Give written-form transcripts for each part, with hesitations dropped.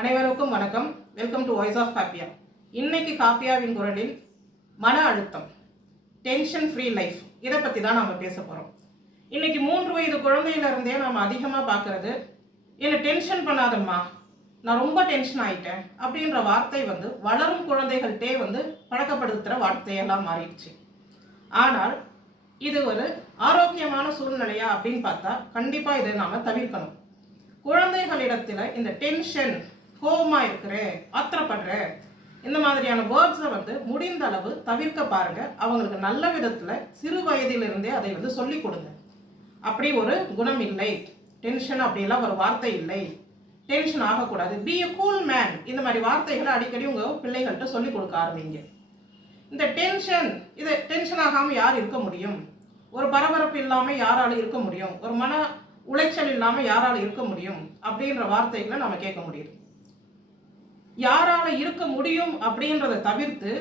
அனைவருக்கும் வணக்கம். Welcome to voice of Kappiya. இன்னைக்கு காப்பியாவின் குரலில் மன அழுத்தம், டென்ஷன் ஃப்ரீ லைஃப், இதை பற்றி தான் நாம் பேச போகிறோம். இன்னைக்கு 3 வயது குழந்தையிலிருந்தே நாம் அதிகமாக பார்க்கறது, என்னை டென்ஷன் பண்ணாதம்மா, நான் ரொம்ப டென்ஷன் ஆயிட்டேன் அப்படின்ற வார்த்தை வளரும் குழந்தைகள்கிட்டே பழக்கப்படுத்துகிற வார்த்தையெல்லாம் மாறிடுச்சு. ஆனால் இது ஒரு ஆரோக்கியமான சூழ்நிலையா அப்படின்னு பார்த்தா கண்டிப்பாக இதை நாம் தவிர்க்கணும். குழந்தைகளிடத்தில் இந்த டென்ஷன், கோபமாக இருக்கிற, ஆத்திரப்படுற, இந்த மாதிரியான வேர்ட்ஸை முடிந்த அளவு தவிர்க்க பாருங்க. அவங்களுக்கு நல்ல விதத்தில் சிறு வயதிலிருந்தே அதை சொல்லிக் கொடுங்க. அப்படி ஒரு குணம் இல்லை, டென்ஷன் அப்படிலாம் ஒரு வார்த்தை இல்லை, டென்ஷன் ஆகக்கூடாது, பி எ கூல் மேன், இந்த மாதிரி வார்த்தைகளை அடிக்கடி உங்கள் பிள்ளைகள்கிட்ட சொல்லிக் கொடுக்க ஆரம்பிங்க. இந்த இது டென்ஷன் ஆகாமல் யார் இருக்க முடியும்? ஒரு பரபரப்பு இல்லாமல் யாரால் இருக்க முடியும்? ஒரு மன உளைச்சல் இல்லாமல் யாரால் இருக்க முடியும்? அப்படின்ற வார்த்தைகளை நம்ம கேட்க முடியுது. யாரால இருக்க முடியும் அப்படின்றத தவிர்த்து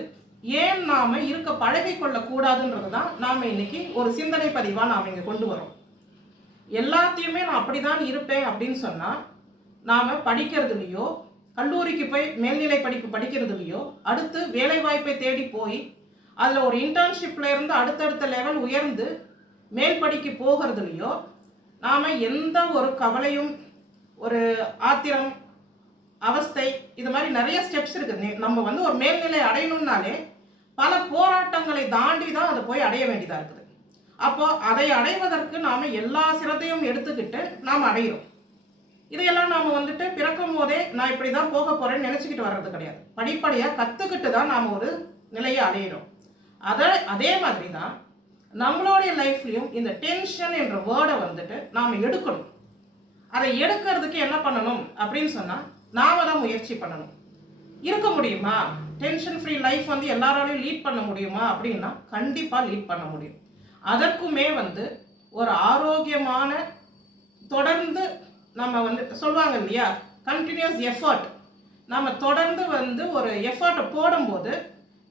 ஏன் நாம இருக்க பழகி கொள்ள கூடாதுன்றது தான் நாம இன்னைக்கு ஒரு சிந்தனை பதிவா நாம இங்க கொண்டு வரோம். எல்லாத்தையுமே நான் அப்படிதான் இருப்பேன் அப்படின்னு சொன்னா நாம படிக்கிறதுலையோ, கல்லூரிக்கு போய் மேல்நிலை படிப்பு படிக்கிறதுலையோ, அடுத்து வேலை வாய்ப்பை தேடி போய் அதில் ஒரு இன்டர்ன்ஷிப்ல இருந்து அடுத்தடுத்த லெவல் உயர்ந்து மேல் படிக்கு போகிறதுலையோ நாம் எந்த ஒரு கவலையும், ஒரு ஆத்திரம், அவஸ்தை, இது மாதிரி நிறைய ஸ்டெப்ஸ் இருக்குது. நம்ம ஒரு மேல்நிலை அடையணும்னாலே பல போராட்டங்களை தாண்டி தான் அதை போய் அடைய வேண்டியதாக இருக்குது. அப்போ அதை அடைவதற்கு நாம் எல்லா சிரத்தையும் எடுத்துக்கிட்டு நாம் அடைகிறோம். இதையெல்லாம் நாம் பிறக்கும் போதே நான் இப்படி தான் போக போகிறேன்னு நினச்சிக்கிட்டு வர்றது கிடையாது. படிப்படியாக கற்றுக்கிட்டு தான் நாம் ஒரு நிலையை அடையிறோம். அதே மாதிரி தான் நம்மளுடைய லைஃப்லையும் இந்த டென்ஷன் என்ற வேர்டை நாம் எடுக்கணும். அதை எடுக்கிறதுக்கு என்ன பண்ணணும் அப்படின்னு சொன்னால் நாம தான் முயற்சி பண்ணணும். இருக்க முடியுமா? டென்ஷன் ஃப்ரீ லைஃப் எல்லாராலையும் லீட் பண்ண முடியுமா அப்படின்னா கண்டிப்பாக லீட் பண்ண முடியும். அதற்குமே ஒரு ஆரோக்கியமான தொடர்ந்து நம்ம சொல்லுவாங்க இல்லையா, கண்டினியூஸ் எஃபர்ட், நம்ம தொடர்ந்து ஒரு எஃபர்ட்டை போடும்போது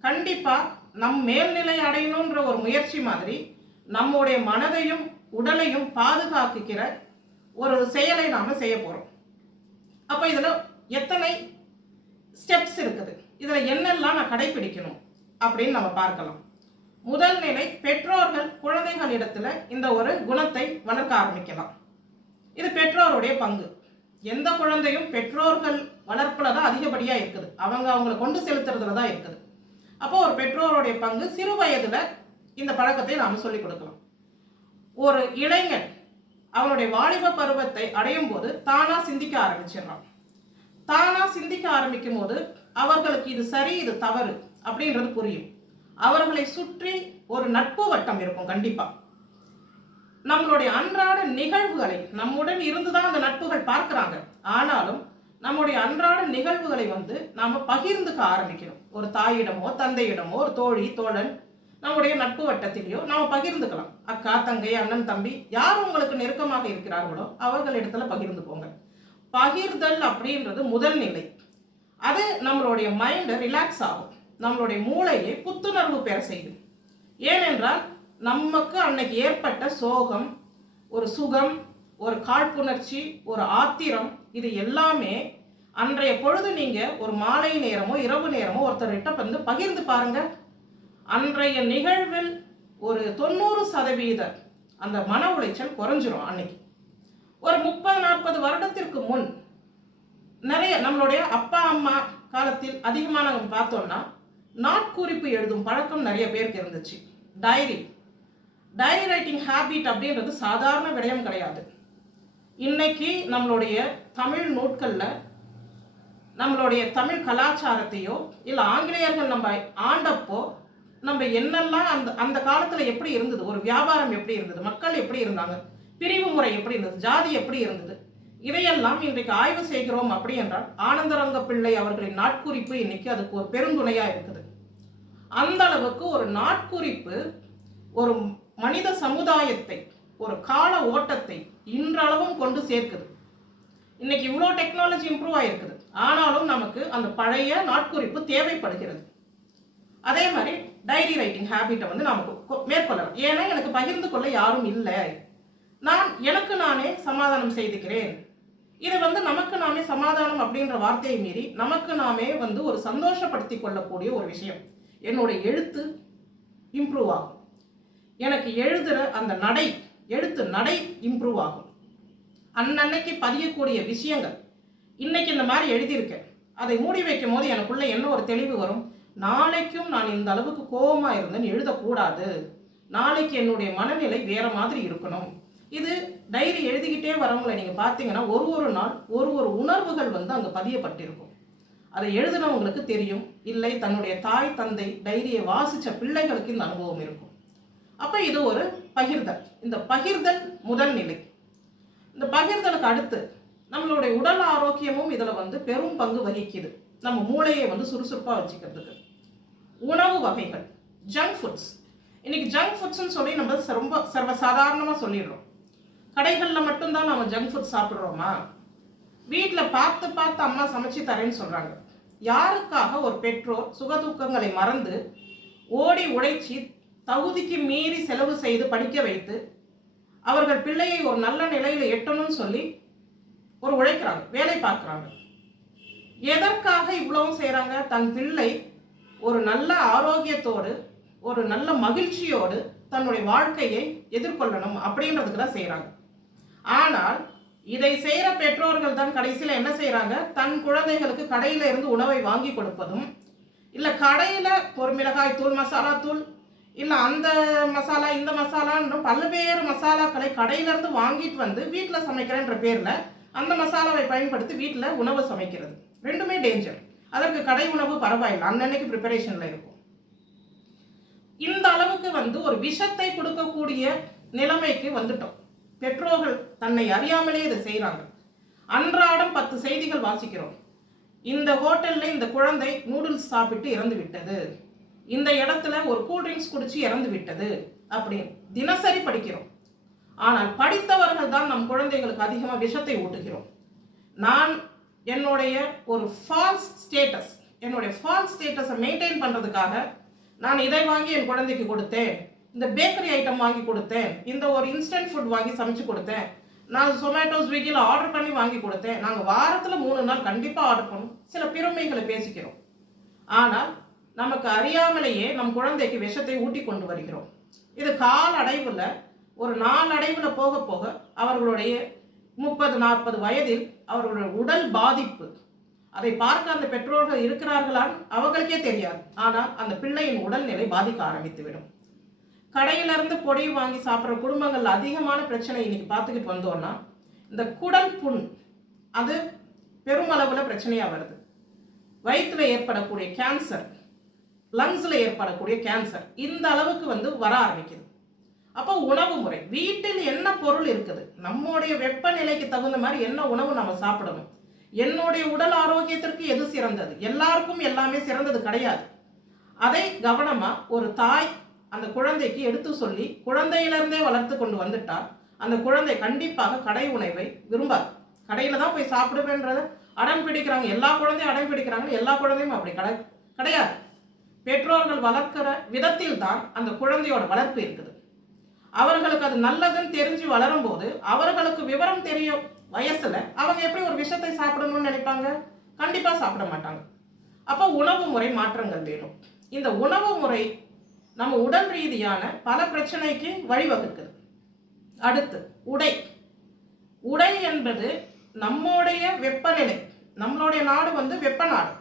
கண்டிப்பாக நம் மேல்நிலை அடையணுன்ற ஒரு முயற்சி மாதிரி நம்முடைய மனதையும் உடலையும் பாதுகாக்கிற ஒரு செயலை நாம் செய்ய போகிறோம். அப்போ இதில் எத்தனை ஸ்டெப்ஸ் இருக்குது, இதில் என்னெல்லாம் நான் கடைபிடிக்கணும் அப்படின்னு நம்ம பார்க்கலாம். முதல் நிலை, பெற்றோர்கள் குழந்தைகளிடத்தில் இந்த ஒரு குணத்தை வளர்க்க ஆரம்பிக்கலாம். இது பெற்றோருடைய பங்கு. எந்த குழந்தையும் பெற்றோர்கள் வளர்ப்புல தான் அதிகப்படியாக இருக்குது, அவங்களை கொண்டு செலுத்துறதுல தான் இருக்குது. அப்போ ஒரு பெற்றோருடைய பங்கு, சிறு வயதுல இந்த பழக்கத்தை நாம் சொல்லிக் கொடுக்கலாம். ஒரு இளைஞன் அவனுடைய வாலிப பருவத்தை அடையும் போது தானா சிந்திக்க ஆரம்பிச்சிடறான். தானா சிந்திக்க ஆரம்பிக்கும் போது அவர்களுக்கு இது சரி, இது தவறு அப்படின்றது புரியும். அவர்களை சுற்றி ஒரு நட்பு வட்டம் இருக்கும். கண்டிப்பா நம்மளுடைய அன்றாட நிகழ்வுகளை நம்முடன் இருந்துதான் அந்த நட்புகள் பார்க்கிறாங்க. ஆனாலும் நம்முடைய அன்றாட நிகழ்வுகளை நாம பகிர்ந்துக்க ஆரம்பிக்கணும். ஒரு தாயிடமோ, தந்தையிடமோ, ஒரு தோழி, தோழன், நம்முடைய நட்பு வட்டத்திலேயோ நாம பகிர்ந்துக்கலாம். அக்கா, தங்கை, அண்ணன், தம்பி, யார் உங்களுக்கு நெருக்கமாக இருக்கிறார்களோ அவர்களிடத்துல பகிர்ந்துக்கோங்க. பகிர்தல் அப்படின்றது முதல் நிலை. அது நம்மளுடைய மைண்டை ரிலாக்ஸ் ஆகும், நம்மளுடைய மூளையை புத்துணர்வு பெற செய்யும். ஏனென்றால் நமக்கு அன்னைக்கு ஏற்பட்ட சோகம், ஒரு சுகம், ஒரு காழ்ப்புணர்ச்சி, ஒரு ஆத்திரம், இது எல்லாமே அன்றைய பொழுது நீங்க ஒரு மாலை நேரமோ இரவு நேரமோ ஒருத்தர்கிட்ட பகிர்ந்து பாருங்க. அன்றைய நிகழ்வில் ஒரு 90% அந்த மன உளைச்சல் குறைஞ்சிரும். அன்னைக்கு ஒரு 30-40 வருடத்திற்கு முன் நிறைய நம்மளுடைய அப்பா அம்மா காலத்தில் அதிகமான நம்ம பார்த்தோம்னா நாட்குறிப்பு எழுதும் பழக்கம் நிறைய பேருக்கு இருந்துச்சு. டைரி ரைட்டிங் ஹேபிட் அப்படின்றது சாதாரண விடயம் கிடையாது. இன்னைக்கு நம்மளுடைய தமிழ் நூட்கள்ல நம்மளுடைய தமிழ் கலாச்சாரத்தையோ இல்லை ஆங்கிலேயர்கள் நம்ம ஆண்டப்போ நம்ம என்னெல்லாம் அந்த காலத்துல எப்படி இருந்தது, ஒரு வியாபாரம் எப்படி இருந்தது, மக்கள் எப்படி இருந்தாங்க, பிரிவு முறை எப்படி இருந்தது, ஜாதி எப்படி இருந்தது, இதையெல்லாம் இன்றைக்கு ஆய்வு செய்கிறோம். அப்படி என்றால் ஆனந்தரங்க பிள்ளை அவர்களின் நாட்குறிப்பு இன்னைக்கு அதுக்கு ஒரு பெருந்துணையா இருக்குது. அந்த அளவுக்கு ஒரு நாட்குறிப்பு ஒரு மனித சமுதாயத்தை, ஒரு கால ஓட்டத்தை இன்றளவும் கொண்டு சேர்க்குது. இன்னைக்கு இவ்வளோ டெக்னாலஜி இம்ப்ரூவ் ஆகிருக்குது, ஆனாலும் நமக்கு அந்த பழைய நாட்குறிப்பு தேவைப்படுகிறது. அதே மாதிரி டைரி ரைட்டிங் ஹேபிட்டை நமக்கு மேற்கொள்ளலாம். ஏன்னா எனக்கு பகிர்ந்து கொள்ள யாரும் இல்லை, நான் எனக்கு நானே சமாதானம் செய்துக்கிறேன். இதை நமக்கு நாமே சமாதானம் அப்படின்ற வார்த்தையை மீறி நமக்கு நாமே வந்து ஒரு சந்தோஷப்படுத்தி கொள்ளக்கூடிய ஒரு விஷயம். என்னுடைய எழுத்து இம்ப்ரூவ் ஆகும். எனக்கு எழுதுகிற அந்த எழுத்து நடை இம்ப்ரூவ் ஆகும். அன்னன்னைக்கு பதியக்கூடிய விஷயங்கள், இன்னைக்கு இந்த மாதிரி எழுதியிருக்கேன், அதை மூடி வைக்கும் போது எனக்குள்ள என்ன ஒரு தெளிவு வரும், நாளைக்கும் நான் இந்த அளவுக்கு கோபமா இருந்தேன்னு எழுதக்கூடாது, நாளைக்கு என்னுடைய மனநிலை வேற மாதிரி இருக்கணும். இது டைரி எழுதிக்கிட்டே வரவங்களை நீங்க பார்த்தீங்கன்னா ஒரு நாள் ஒரு உணர்வுகள் வந்து அங்கே பதியப்பட்டிருக்கும். அதை எழுதுனவங்களுக்கு தெரியும். இல்லை தன்னுடைய தாய் தந்தை டைரியை வாசிச்ச பிள்ளைகளுக்கு இந்த அனுபவம் இருக்கும். அப்ப இது ஒரு பகிர்தல். இந்த பகிர்தல் முதல் நிலை. இந்த பகிர்தலுக்கு அடுத்து நம்மளுடைய உடல் ஆரோக்கியமும் இதுல வந்து பெரும் பங்கு வகிக்குது. நம்ம மூளையை வந்து சுறுசுறுப்பா வச்சுக்கிறதுக்கு உணவு வகைகள், ஜங்க் ஃபுட்ஸ். இன்னைக்கு ஜங்க் ஃபுட்ஸ்ன்னு சொல்லி நம்ம ரொம்ப சர்வசாதாரணமா சொல்லிடுறோம். கடைகளில் மட்டும்தான் நம்ம ஜங்க் ஃபுட் சாப்பிட்றோமா? வீட்டில் பார்த்து அம்மா சமைச்சு தரேன்னு சொல்றாங்க. யாருக்காக ஒரு பெற்றோர் சுகதுக்கங்களை மறந்து ஓடி உழைச்சி தகுதிக்கு மீறி செலவு செய்து படிக்க வைத்து அவர்கள் பிள்ளையை ஒரு நல்ல நிலையில எட்டணும்னு சொல்லி ஒரு உழைக்கிறாங்க, வேலை பார்க்குறாங்க. எதற்காக இவ்வளவும் செய்கிறாங்க? தன் பிள்ளை ஒரு நல்ல ஆரோக்கியத்தோடு ஒரு நல்ல மகிழ்ச்சியோடு தன்னுடைய வாழ்க்கையை எதிர்கொள்ளணும் அப்படின்றதுக்கு தான் செய்கிறாங்க. ஆனால் இதை செய்கிற பெற்றோர்கள் தான் கடைசியில் என்ன செய்கிறாங்க, தன் குழந்தைகளுக்கு கடையில் இருந்து உணவை வாங்கி கொடுப்பதும், இல்லை கடையில் ஒரு மிளகாய் தூள், மசாலா தூள், இல்லை அந்த மசாலா இந்த மசாலான்னு பல்வேறு மசாலாக்களை கடையிலேருந்து வாங்கிட்டு வந்து வீட்டில் சமைக்கிறேன்ற பேரில் அந்த மசாலாவை பயன்படுத்தி வீட்டில் உணவு சமைக்கிறது. ரெண்டுமே டேஞ்சர். அதற்கு கடை உணவு பரவாயில்லை, அன்னன்னைக்கு ப்ரிப்பரேஷனில் இருக்கும். இந்த அளவுக்கு வந்து ஒரு விஷத்தை கொடுக்கக்கூடிய நிலைமைக்கு வந்துட்டோம். பெற்றோர்கள் தன்னை அறியாமலே இதை செய்கிறாங்க. அன்றாடம் 10 செய்திகள் வாசிக்கிறோம். இந்த ஹோட்டலில் இந்த குழந்தை நூடுல்ஸ் சாப்பிட்டு இறந்து விட்டது, இந்த இடத்துல ஒரு கூல்ட்ரிங்க்ஸ் குடிச்சு இறந்து விட்டது அப்படின்னு தினசரி படிக்கிறோம். ஆனால் படித்தவர்கள் தான் நம் குழந்தைகளுக்கு அதிகமாக விஷத்தை ஊட்டுகிறோம். நான் என்னுடைய ஒரு ஃபால்ஸ் ஸ்டேட்டஸை மெயின்டைன் பண்ணுறதுக்காக நான் இதை வாங்கி என் குழந்தைக்கு கொடுத்தேன், இந்த பேக்கரி ஐட்டம் வாங்கி கொடுத்தேன், இந்த ஒரு இன்ஸ்டன்ட் ஃபுட் வாங்கி சமைச்சு கொடுத்தேன், நான் Zomato ஸ்விக்கியில் ஆர்டர் பண்ணி வாங்கி கொடுத்தேன், நாங்கள் வாரத்தில் 3 நாள் கண்டிப்பாக ஆர்டர் பண்ணோம், சில பெருமைகளை பேசிக்கிறோம். ஆனால் நமக்கு அறியாமலேயே நம் குழந்தைக்கு விஷத்தை ஊட்டி கொண்டு வருகிறோம். இது கால அடைவில் ஒரு நாளடைவில் போக போக அவர்களுடைய 30-40 வயதில் அவர்களுடைய உடல் பாதிப்பு, அதை பார்க்க அந்த பெற்றோர்கள் இருக்கிறார்களான்னு அவங்களுக்கே தெரியாது. ஆனால் அந்த பிள்ளையின் உடல்நிலை பாதிக்க ஆரம்பித்துவிடும். கடையிலிருந்து பொடி வாங்கி சாப்பிட்ற குடும்பங்கள் அதிகமான பிரச்சனை இன்னைக்கு பார்த்துக்கிட்டு வந்தோம்னா, இந்த குடல் புண் அது பெருமளவில் பிரச்சனையாக வருது. வயிற்றில் ஏற்படக்கூடிய கேன்சர், லங்ஸில் ஏற்படக்கூடிய கேன்சர் இந்த அளவுக்கு வந்து வர ஆரம்பிக்குது. அப்போ உணவு முறை, வீட்டில் என்ன பொருள் இருக்குது, நம்முடைய வெப்பநிலைக்கு தகுந்த மாதிரி என்ன உணவு நம்ம சாப்பிடணும், என்னுடைய உடல் ஆரோக்கியத்திற்கு எது சிறந்தது, எல்லாருக்கும் எல்லாமே சிறந்தது கிடையாது. அதை கவனமா ஒரு தாய் அந்த குழந்தைக்கு எடுத்து சொல்லி குழந்தையிலிருந்தே வளர்த்து கொண்டு வந்துட்டா அந்த குழந்தை கண்டிப்பாக கடை உணவை விரும்பாது. கடையில தான் போய் சாப்பிடுவேன்றத அடம் பிடிக்கிறாங்க. எல்லா குழந்தையும் அடம் பிடிக்கிறாங்க, எல்லா குழந்தையும் அப்படி கிடையாது. பெற்றோர்கள் வளர்க்கிற விதத்தில் தான் அந்த குழந்தையோட வளர்ப்பு இருக்குது. அவர்களுக்கு அது நல்லதுன்னு தெரிஞ்சு வளரும் போது அவர்களுக்கு விவரம் தெரியும் வயசுல அவங்க எப்படி ஒரு விஷயத்தை சாப்பிடணும்னு நினைப்பாங்க? கண்டிப்பா சாப்பிட மாட்டாங்க. அப்போ உணவு முறை மாற்றங்கள் வேணும். இந்த உணவு முறை நம்ம உடல் ரீதியான பல பிரச்சனைக்கு வழிவகுக்குது. அடுத்து உடை என்பது நம்முடைய வெப்பநிலை. நம்மளுடைய நாடு வந்து வெப்ப நாடு.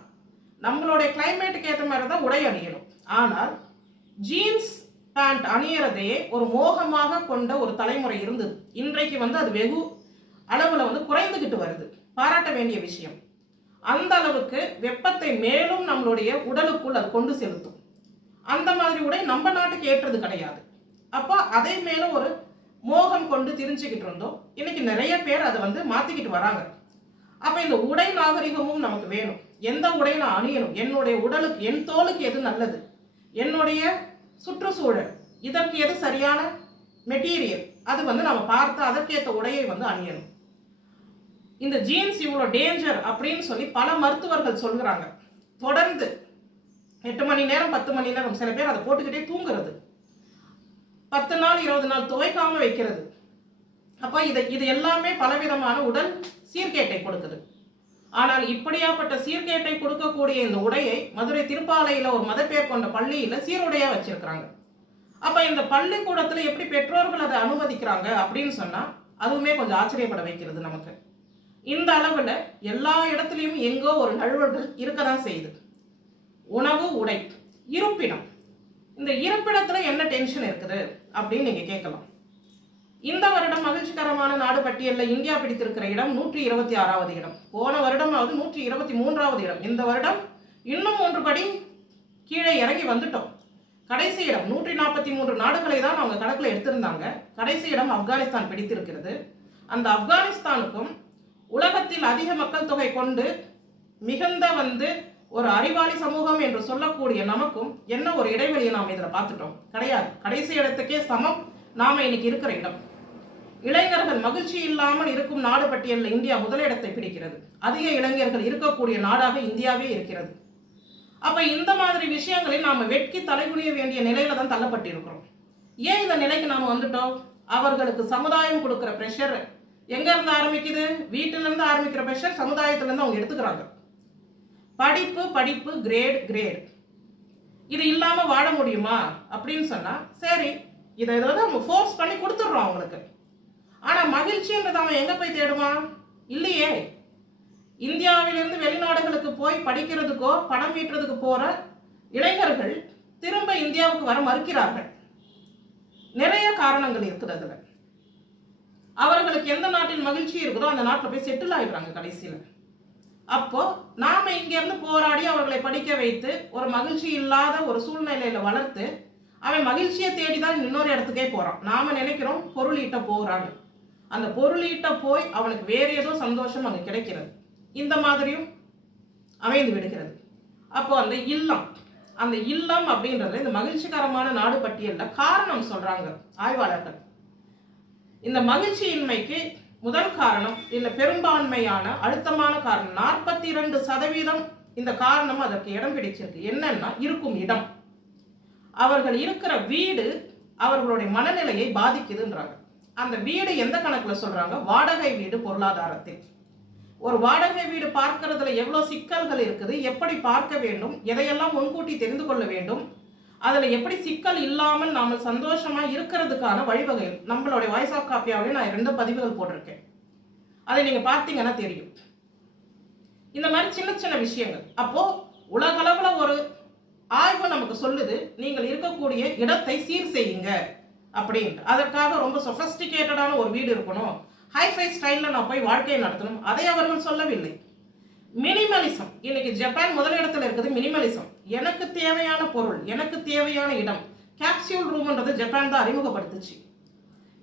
நம்மளுடைய கிளைமேட்டுக்கு ஏற்ற மாதிரி தான் உடை அணியணும். ஆனால் ஜீன்ஸ் பேண்ட் அணியறதையே ஒரு மோகமாக கொண்ட ஒரு தலைமுறை இருந்தது. இன்றைக்கு வந்து அது வெகு அளவுல வந்து குறைந்துகிட்டு வருது. பாராட்ட வேண்டிய விஷயம். அந்த அளவுக்கு வெப்பத்தை மேலும் நம்மளுடைய உடலுக்குள் அது கொண்டு செலுத்தும். அந்த மாதிரி உடை நம்ம நாட்டுக்கு ஏற்றது கிடையாது. அப்போ அதை மேல ஒரு மோகம் கொண்டு திரிஞ்சுக்கிட்டு இருந்தோம். இன்னைக்கு நிறைய பேர் அதை வந்து மாத்திக்கிட்டு வராங்க. அப்ப இந்த உடை நாகரிகமும் நமக்கு வேணும். எந்த உடை நான் அணியணும், என்னுடைய உடலுக்கு என் தோலுக்கு எது நல்லது, என்னுடைய சுற்றுச்சூழல் இதற்கு எது சரியான மெட்டீரியல், அது வந்து நம்ம பார்த்து அதற்கேற்ற உடையை வந்து அணியணும். இந்த ஜீன்ஸ் இவ்வளோ டேஞ்சர் அப்படின்னு சொல்லி பல மருத்துவர்கள் சொல்கிறாங்க. தொடர்ந்து 8 மணி நேரம் 10 மணி நேரம் சில பேர் அதை போட்டுக்கிட்டே தூங்குறது, 10 நாள் 20 நாள் துவைக்காம வைக்கிறது. அப்போ இது எல்லாமே பலவிதமான உடல் சீர்கேட்டை கொடுக்குது. ஆனால் இப்படியாப்பட்ட சீர்கேட்டை கொடுக்கக்கூடிய இந்த உடையை மதுரை திருப்பாலையில் ஒரு மதப்பேர் கொண்ட பள்ளியில் சீருடையாக வச்சிருக்கிறாங்க. அப்போ இந்த பள்ளிக்கூடத்தில் எப்படி பெற்றோர்கள் அதை அனுமதிக்கிறாங்க அப்படின்னு சொன்னால் அதுவுமே கொஞ்சம் ஆச்சரியப்பட வைக்கிறது நமக்கு. இந்த அளவில் எல்லா இடத்துலையும் எங்கோ ஒரு நழுவல்கள் இருக்க தான் செய்யுது. உணவு, உடை, இருப்பிடம். இந்த இருப்பிடத்தில் என்ன டென்ஷன் இருக்குது அப்படின்னு நீங்கள் கேட்கலாம். இந்த வருடம் மகிழ்ச்சிகரமான நாடு பட்டியலில் இந்தியா பிடித்திருக்கிற இடம் 126வது இடம். போன வருடமாவது 123வது இடம். இந்த வருடம் இன்னும் 3 படி கீழே இறங்கி வந்துட்டோம். கடைசி இடம் 143 நாடுகளை தான் அவங்க கணக்கில் எடுத்திருந்தாங்க. கடைசி இடம் ஆப்கானிஸ்தான் பிடித்திருக்கிறது. அந்த ஆப்கானிஸ்தானுக்கும் உலகத்தில் அதிக மக்கள் தொகை கொண்டு மிகுந்த ஒரு அறிவாளி சமூகம் என்று சொல்லக்கூடிய நமக்கும் என்ன ஒரு இடைவெளியை நாம் இதில் பார்த்துட்டோம்? கிடையாது. கடைசி இடத்துக்கே சமம் நாம இன்னைக்கு இருக்கிற இடம். இளைஞர்கள் மகிழ்ச்சி இல்லாமல் இருக்கும் நாடு பட்டியலில் இந்தியா முதலிடத்தை பிடிக்கிறது. அதிக இளைஞர்கள் இருக்கக்கூடிய நாடாக இந்தியாவே இருக்கிறது. அப்ப இந்த மாதிரி விஷயங்களை நாம வெட்கி தலைகுனிய வேண்டிய நிலையில தான் தள்ளப்பட்டிருக்கிறோம். ஏன் இந்த நிலைக்கு நாம வந்துட்டோம்? அவர்களுக்கு சமுதாயம் கொடுக்கிற பிரஷர் எங்க இருந்து ஆரம்பிக்குது? வீட்டிலிருந்து ஆரம்பிக்கிற பிரஷர் சமுதாயத்திலிருந்து அவங்க எடுத்துக்கிறாங்க. படிப்பு படிப்பு, கிரேட் கிரேட். இது இல்லாம வாழ முடியுமா அப்படின்னு சொன்னா சரி, இதை நம்ம ஃபோர்ஸ் பண்ணி கொடுத்துடுறோம் அவங்களுக்கு. ஆனா மகிழ்ச்சின்றது அவன் எங்க போய் தேடுவான்? இல்லையே. இந்தியாவிலிருந்து வெளிநாடுகளுக்கு போய் படிக்கிறதுக்கோ பணம் ஈட்டுறதுக்கு போற இளைஞர்கள் திரும்ப இந்தியாவுக்கு வர மறுக்கிறார்கள். நிறைய காரணங்கள் இருக்குது அதுல. அவர்களுக்கு எந்த நாட்டில் மகிழ்ச்சி இருக்குதோ அந்த நாட்டில் போய் செட்டில் ஆயிடுறாங்க கடைசியில். அப்போ நாம இங்க இருந்து போராடி அவர்களை படிக்க வைத்து ஒரு மகிழ்ச்சி இல்லாத ஒரு சூழ்நிலையில வளர்த்து அவன் மகிழ்ச்சியை தேடிதான் இன்னொரு இடத்துக்கே போறான். நாம நினைக்கிறோம் பொருளீட்ட போறான்னு. அந்த பொருளீட்ட போய் அவனுக்கு வேற ஏதோ சந்தோஷம் அங்க கிடைக்கிறது. இந்த மாதிரியும் அமைந்து விடுகிறது. அப்போ அந்த இல்லம் அப்படின்றது இந்த மகிழ்ச்சிகரமான நாடு பட்டியல்ல காரணம் சொல்றாங்க ஆய்வாளர்கள். இந்த மகிழ்ச்சியின்மைக்கு முதல் காரணம் இல்ல பெரும்பான்மையான அழுத்தமான காரணம் 42% இந்த காரணம் அதற்கு இடம் பிடிச்சிருக்கு. என்னன்னா இருக்கும் இடம். அவர்கள் இருக்கிற வீடு அவர்களுடைய மனநிலையை பாதிக்குதுன்றாங்க. அந்த வீடு எந்த கணக்குல சொல்றாங்க? வாடகை வீடு பொருளாதாரத்தில். ஒரு வாடகை வீடு பார்க்கறதுல எவ்வளவு சிக்கல்கள் இருக்குது, எப்படி பார்க்க வேண்டும், எதையெல்லாம் முன்கூட்டி தெரிந்து கொள்ள வேண்டும், அதுல எப்படி சிக்கல் இல்லாமல் நாம சந்தோஷமா இருக்கிறதுக்கான வழிவகை நம்மளுடைய வாய்ஸ் ஆஃப் காப்பியாவே நான் 2 பதிவுகள் போட்டிருக்கேன். அதை நீங்க பார்த்தீங்கன்னா தெரியும். இந்த மாதிரி சின்ன சின்ன விஷயங்கள். அப்போ உலகளவுல ஒரு ஆய்வு நமக்கு சொல்லுது, நீங்கள் இருக்கக்கூடிய இடத்தை சீர் செய்யுங்க அப்படின்ட்டு. அதற்காக ரொம்ப சொஃபஸ்டிகேட்டடான ஒரு வீடு இருக்கணும், ஹைஃபை ஸ்டைல்ல நான் போய் வாழ்க்கையை நடத்தணும், அதை அவர்கள் சொல்லவில்லை. மினிமலிசம். இன்னைக்கு ஜப்பான் முதலிடத்துல இருக்குது. மினிமலிசம். எனக்கு தேவையான பொருள், எனக்கு தேவையான இடம். கேப்சியூல் ரூம்ன்றது ஜப்பான் தான் அறிமுகப்படுத்துச்சு.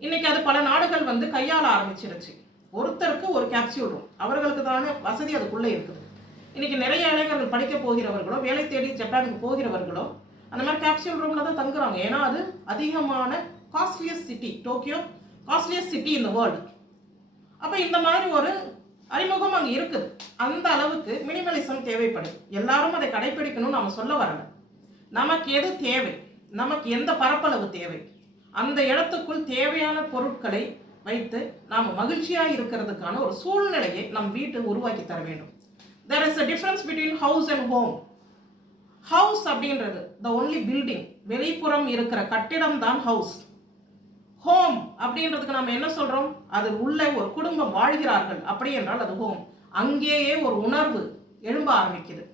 இன்னைக்கு அது பல நாடுகள் கையாள ஆரம்பிச்சிருச்சு. ஒருத்தருக்கு ஒரு கேப்சியூல் ரூம், அவர்களுக்கு தானே வசதி அதுக்குள்ளே இருக்குது. இன்னைக்கு நிறைய இளைஞர்கள் படிக்க போகிறவர்களோ வேலை தேடி ஜப்பானுக்கு போகிறவர்களோ அந்த மாதிரி கேப்சியூல் ரூம்ல தான் தங்குறாங்க. ஏன்னா அது அதிகமான costliest city. Tokyo costliest city in the world. அப்போ இந்த மாதிரி ஒரு அறிமுகம் அங்கே இருக்குது. அந்த அளவுக்கு மினிமலிசம் தேவைப்படுது. எல்லாரும் அதை கடைபிடிக்கணும்னு நாம சொல்ல வரல. நமக்கு எது தேவை, நமக்கு எந்த பரப்பளவு தேவை, அந்த இடத்துக்குள் தேவையான பொருட்களை வைத்து நாம் மகிழ்ச்சியாக இருக்கிறதுக்கான ஒரு சூழ்நிலையை நம் வீட்டை உருவாக்கி தர வேண்டும். There is a difference between house and home. House அப்படின்றது the only building, வெளிப்புறம் இருக்கிற கட்டிடம் தான் ஹவுஸ். ஹோம் அப்படின்றதுக்கு நாம் என்ன சொல்றோம்? அது உள்ள ஒரு குடும்பம் வாழ்கிறார்கள் அப்படி என்றால் அது ஹோம். அங்கேயே ஒரு உணர்வு எழும்ப ஆரம்பிக்குது.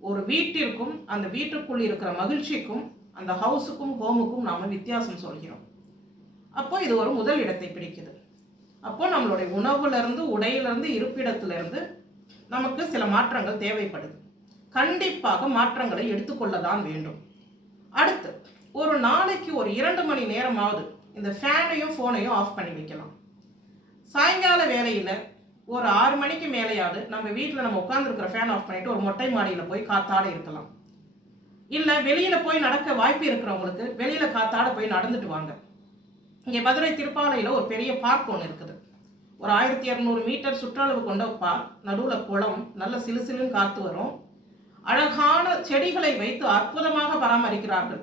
ஒரு வீட்டிற்கும் அந்த வீட்டுக்குள் இருக்கிற மகிழ்ச்சிக்கும் அந்த ஹவுஸுக்கும் ஹோமுக்கும் நாம வித்தியாசம் சொல்கிறோம். அப்போ இது ஒரு முதல் இடத்தை பிடிக்குது. அப்போ நம்மளுடைய உணவுலேருந்து உடையிலிருந்து இருப்பிடத்திலிருந்து நமக்கு சில மாற்றங்கள் தேவைப்படுது. கண்டிப்பாக மாற்றங்களை எடுத்துக்கொள்ளதான் வேண்டும். அடுத்து ஒரு நாளைக்கு ஒரு 2 மணி நேரமாவது இந்த ஃபேனையும் ஃபோனையும் ஆஃப் பண்ணி வைக்கலாம். சாயங்கால வேலையில் ஒரு 6 மணிக்கு மேலேயாவது நம்ம வீட்டில் நம்ம உட்காந்துருக்கிற ஃபேன் ஆஃப் பண்ணிட்டு ஒரு மொட்டை மாடியில் போய் காத்தாட இருக்கலாம். இல்லை வெளியில் போய் நடக்க வாய்ப்பு இருக்கிறவங்களுக்கு வெளியில் காத்தாட போய் நடந்துட்டு வாங்க. இங்கே மதுரை திருப்பாலையில் ஒரு பெரிய பார்க் ஒன்று இருக்குது. ஒரு 1200 மீட்டர் சுற்றளவு கொண்ட பார்க். நடுவில் குளம், நல்ல சிலுசிலுன்னு காத்து வரும். அழகான செடிகளை வைத்து அற்புதமாக பராமரிக்கிறார்கள்.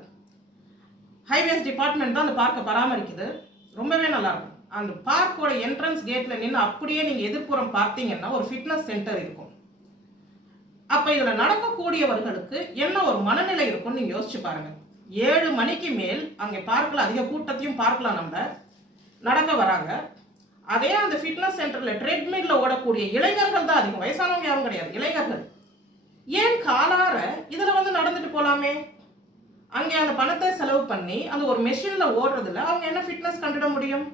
ஹைவேஸ் டிபார்ட்மெண்ட் தான் அந்த பார்க்கை பராமரிக்குது. ரொம்பவே நல்லா இருக்கும். அந்த பார்க்கோட என்ட்ரன்ஸ் கேட்ல நின்று அப்படியே நீங்க எதிர்ப்புறம் பார்த்தீங்கன்னா ஒரு ஃபிட்னஸ் சென்டர் இருக்கும். அப்ப இதுல நடக்கக்கூடியவர்களுக்கு என்ன ஒரு மனநிலை இருக்கும்னு நீங்க யோசிச்சு பாருங்க. 7 மணிக்கு மேல் அங்கே பார்க்கல, அதிக கூட்டத்தையும் பார்க்கலாம், நம்ம நடக்க வராங்க. அதே அந்த ஃபிட்னஸ் சென்டர்ல ட்ரெட்மில்ல ஓடக்கூடிய இளைஞர்கள் தான் அதிகம், வயசானவங்க யாரும் கிடையாது, இளைஞர்கள். ஏன் காலார இதுல நடந்துட்டு போலாமே? அங்கே அந்த பணத்தை செலவு பண்ணி அந்த ஒரு மெஷின்ல ஓடுறதுல அவங்க என்ன ஃபிட்னஸ் கண்டுட முடியும்?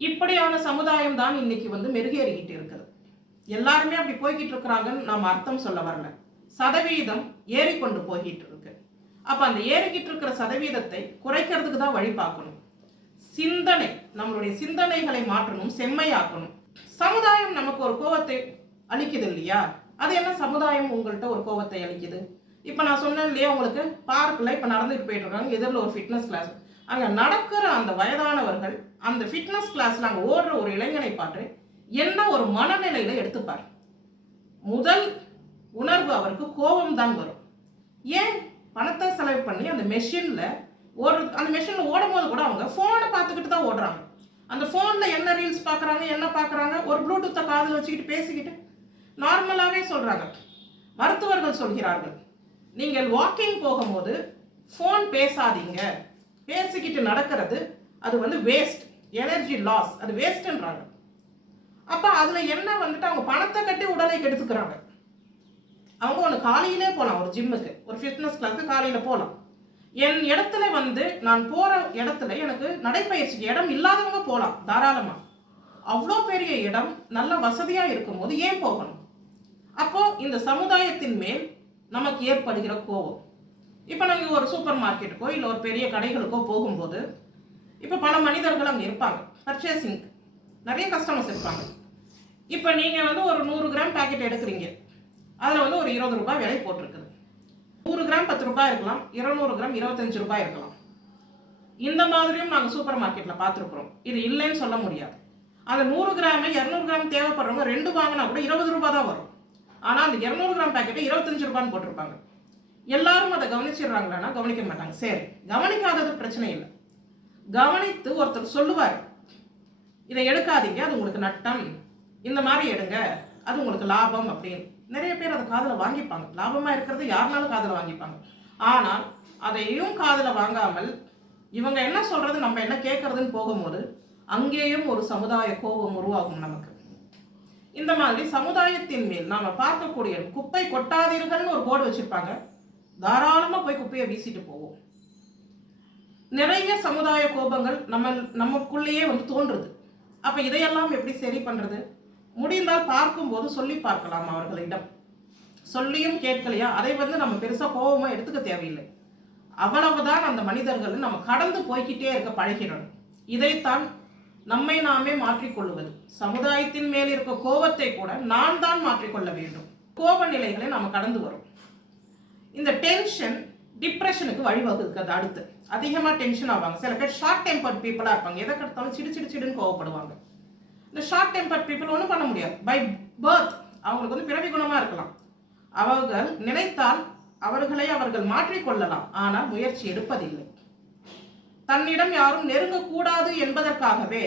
இப்படியான சமுதாயம் தான் இன்னைக்கு மெருகேறிக்கிட்டு இருக்குது. எல்லாருமே அப்படி போய்கிட்டு இருக்கிறாங்கன்னு நாம அர்த்தம் சொல்ல வரல. சதவீதம் ஏறிக்கொண்டு போய்கிட்டு இருக்கு. அப்ப அந்த ஏறிக்கிட்டு இருக்கிற சதவீதத்தை குறைக்கிறதுக்கு தான் வழி பார்க்கணும். சிந்தனை, நம்மளுடைய சிந்தனைகளை மாற்றணும், செம்மையாக்கணும். சமுதாயம் நமக்கு ஒரு கோவத்தை அளிக்குது இல்லையா? அது என்ன சமுதாயம் உங்கள்கிட்ட ஒரு கோவத்தை அளிக்குது? இப்ப நான் சொன்னேன் இல்லையா, உங்களுக்கு பார்க்ல இப்ப நடந்துட்டு போயிட்டு இருக்காங்க, எதிரில் ஒரு ஃபிட்னஸ் கிளாஸ். அங்க நடக்கிற அந்த வயதானவர்கள் அந்த ஃபிட்னஸ் கிளாஸ்ல அங்க ஓடுற ஒரு இளைஞனை பார்த்து என்ன ஒரு மனநிலையில எடுத்துப்பார்? முதல் உணர்வு அவருக்கு கோபம் தான் வரும். ஏன்? பணத்தை செலவு பண்ணி அந்த மெஷின்ல அந்த மெஷின்ல ஓடும் போது கூட அவங்க போனை பார்த்துக்கிட்டு தான் ஓடுறாங்க. அந்த போன்ல என்ன ரீல்ஸ் பார்க்குறாங்க, என்ன பார்க்குறாங்க, ஒரு ப்ளூடூத்தை காதில் வச்சுக்கிட்டு பேசிக்கிட்டு நார்மலாகவே சொல்றாங்க. மருத்துவர்கள் சொல்கிறார்கள், நீங்கள் வாக்கிங் போகும்போது ஃபோன் பேசாதீங்க, பேசிக்கிட்டு நடக்கிறது அது வேஸ்ட், எனர்ஜி லாஸ், அது வேஸ்ட்ன்றாங்க. அப்ப அதுல என்ன அவங்க பணத்தை கட்டி உடலை கெடுத்துக்கிறாங்க. அவங்க ஒன்று காலையிலே போகலாம், ஒரு ஜிம்முக்கு, ஒரு ஃபிட்னஸ் கிளாஸுக்கு காலையில போகலாம். என் இடத்துல நான் போற இடத்துல எனக்கு நடைப்பயிற்சிக்கு இடம் இல்லாதவங்க போகலாம் தாராளமா. அவ்வளோ பெரிய இடம் நல்ல வசதியா இருக்கும் போது ஏன் போகணும்? அப்போ இந்த சமுதாயத்தின் மேல் நமக்கு ஏற்படுகிற கோபம். இப்போ நாங்கள் ஒரு சூப்பர் மார்க்கெட்டுக்கோ இல்லை ஒரு பெரிய கடைகளுக்கோ போகும்போது இப்போ பல மனிதர்கள் அங்கே இருப்பாங்க, பர்ச்சேசிங் நிறைய கஸ்டமர்ஸ் இருப்பாங்க. இப்போ நீங்கள் ஒரு 100 கிராம் பேக்கெட் எடுக்கிறீங்க, அதில் ஒரு 20 ரூபாய் விலை போட்டிருக்குது. 100 கிராம் 10 ரூபாய் இருக்கலாம், 200 கிராம் 25 ரூபாய் இருக்கலாம். இந்த மாதிரியும் நாங்கள் சூப்பர் மார்க்கெட்டில் பார்த்துருக்குறோம், இது இல்லைன்னு சொல்ல முடியாது. அந்த 100 கிராம் 200 கிராம் தேவைப்படுறவங்க 2 வாங்கினா கூட 20 ரூபாய் தான் வரும். ஆனால் அந்த 200 கிராம் பேக்கெட்டை 25 ரூபான்னு போட்டிருப்பாங்க. எல்லாரும் அதை கவனிச்சிடுறாங்களான்னா கவனிக்க மாட்டாங்க. சரி, கவனிக்காதது பிரச்சனை இல்லை. கவனித்து ஒருத்தர் சொல்லுவார், இதை எடுக்காதீங்க, அது உங்களுக்கு நட்டம், இந்த மாதிரி எடுங்க, அது உங்களுக்கு லாபம் அப்படின்னு. நிறைய பேர் அதை காதில் வாங்கிப்பாங்க. லாபமாக இருக்கிறது யாருனாலும் காதில் வாங்கிப்பாங்க. ஆனால் அதையும் காதில் வாங்காமல் இவங்க என்ன சொல்றது, நம்ம என்ன கேட்கறதுன்னு போகும்போது அங்கேயும் ஒரு சமுதாய கோபம் உருவாகும் நமக்கு. இந்த மாதிரி சமுதாயத்தின் மேல் நாம பார்க்கக்கூடிய குப்பை கொட்டாதீர்கள்னு ஒரு போர்டு வச்சிருப்பாங்க, தாராளமா போய் குப்பையை வீசிட்டு போவோம். நிறைய சமுதாய கோபங்கள் நமக்குள்ளேயே தோன்றுது. அப்ப இதையெல்லாம் எப்படி சரி பண்றது? முடிந்தால் பார்க்கும்போது சொல்லி பார்க்கலாம் அவர்களிடம். சொல்லியும் கேட்கலையா, அதை நம்ம பெருசா கோபமா எடுத்துக்க தேவையில்லை. அவ்வளவுதான் அந்த மனிதர்கள் நம்ம கடந்து போய்கிட்டே இருக்க பழகிடணும். இதைத்தான் நம்மை நாமே மாற்றிக்கொள்வது. சமுதாயத்தின் மேல் இருக்க கோபத்தை கூட நான் தான் மாற்றிக்கொள்ள வேண்டும். கோப நிலைகளை நம்ம கடந்து வரும். இந்த டென்ஷன் டிப்ரெஷனுக்கு வழிவகுக்கிறது. அடுத்து அதிகமா டென்ஷன் ஆவாங்க. சில பேர் ஷார்ட் டெம்பர்ட் பீப்புளா இருப்பாங்க, எதை கெடுத்தாலும் சிடு கோவப்படுவாங்க. இந்த ஷார்ட் டெம்பர்ட் பீப்புள் ஒன்றும் பண்ண முடியாது. பை பர்த் அவங்களுக்கு பிறவி குணமா இருக்கலாம். அவர்கள் நினைத்தால் அவர்களை அவர்கள் மாற்றிக்கொள்ளலாம், ஆனால் முயற்சி எடுப்பதில்லை. தன்னிடம் யாரும் நெருங்கக்கூடாது என்பதற்காகவே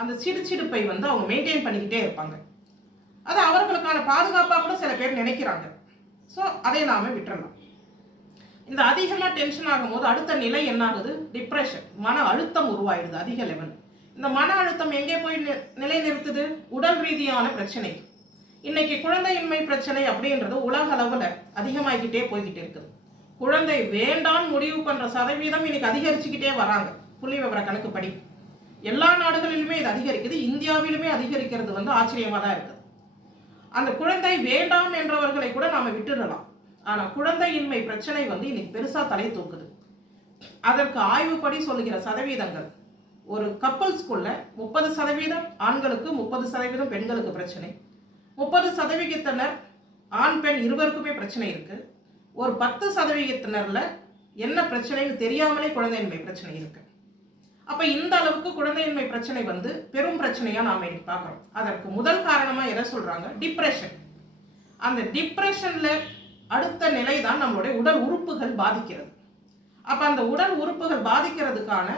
அந்த சிடுப்பை அவங்க மெயின்டைன் பண்ணிக்கிட்டே இருப்பாங்க. அது அவர்களுக்கான பாதுகாப்பாக கூட சில பேர் நினைக்கிறாங்க. ஸோ அதை நாம விட்டுறலாம். இந்த அதிகமாக டென்ஷன் ஆகும்போது அடுத்த நிலை என்ன ஆகுது? டிப்ரெஷன், மன அழுத்தம் உருவாயிடுது அதிக லெவல். இந்த மன அழுத்தம் எங்கே போய் நிலை நிறுத்துது? உடல் ரீதியான பிரச்சனை. இன்னைக்கு குழந்தையின்மை பிரச்சனை அப்படின்றது உலக அளவில் அதிகமாகிக்கிட்டே போய்கிட்டு இருக்குது. குழந்தை வேண்டாம் முடிவு பண்ற சதவீதம் இன்னைக்கு அதிகரிச்சுக்கிட்டே வராங்க. புள்ளி விவர கணக்குப்படி எல்லா நாடுகளிலுமே இது அதிகரிக்குது. இந்தியாவிலுமே அதிகரிக்கிறது ஆச்சரியமா தான் இருக்குது. அந்த குழந்தை வேண்டாம் என்றவர்களை கூட நாம விட்டுடலாம். ஆனா குழந்தையின்மை பிரச்சனை இன்னைக்கு பெருசா தலை தூக்குது. அதற்கு ஆய்வுப்படி சொல்லுகிற சதவீதங்கள், ஒரு கப்பல்ஸ்குள்ள 30% ஆண்களுக்கு, 30% பெண்களுக்கு பிரச்சனை. 30% ஆண் பெண் இருவருக்குமே பிரச்சனை இருக்கு. ஒரு 10% என்ன பிரச்சனைன்னு தெரியாமலே குழந்தையின்மை பிரச்சனை இருக்கு. அப்ப இந்த அளவுக்கு குழந்தையின்மை பிரச்சனை பெரும் பிரச்சனையா நாம இன்னைக்கு பார்க்கிறோம். அதற்கு முதல் காரணமா எதை சொல்றாங்க? டிப்ரெஷன். அந்த டிப்ரெஷன்ல அடுத்த நிலை தான் நம்மளுடைய உடல் உறுப்புகள் பாதிக்கிறது. அப்ப அந்த உடல் உறுப்புகள் பாதிக்கிறதுக்கான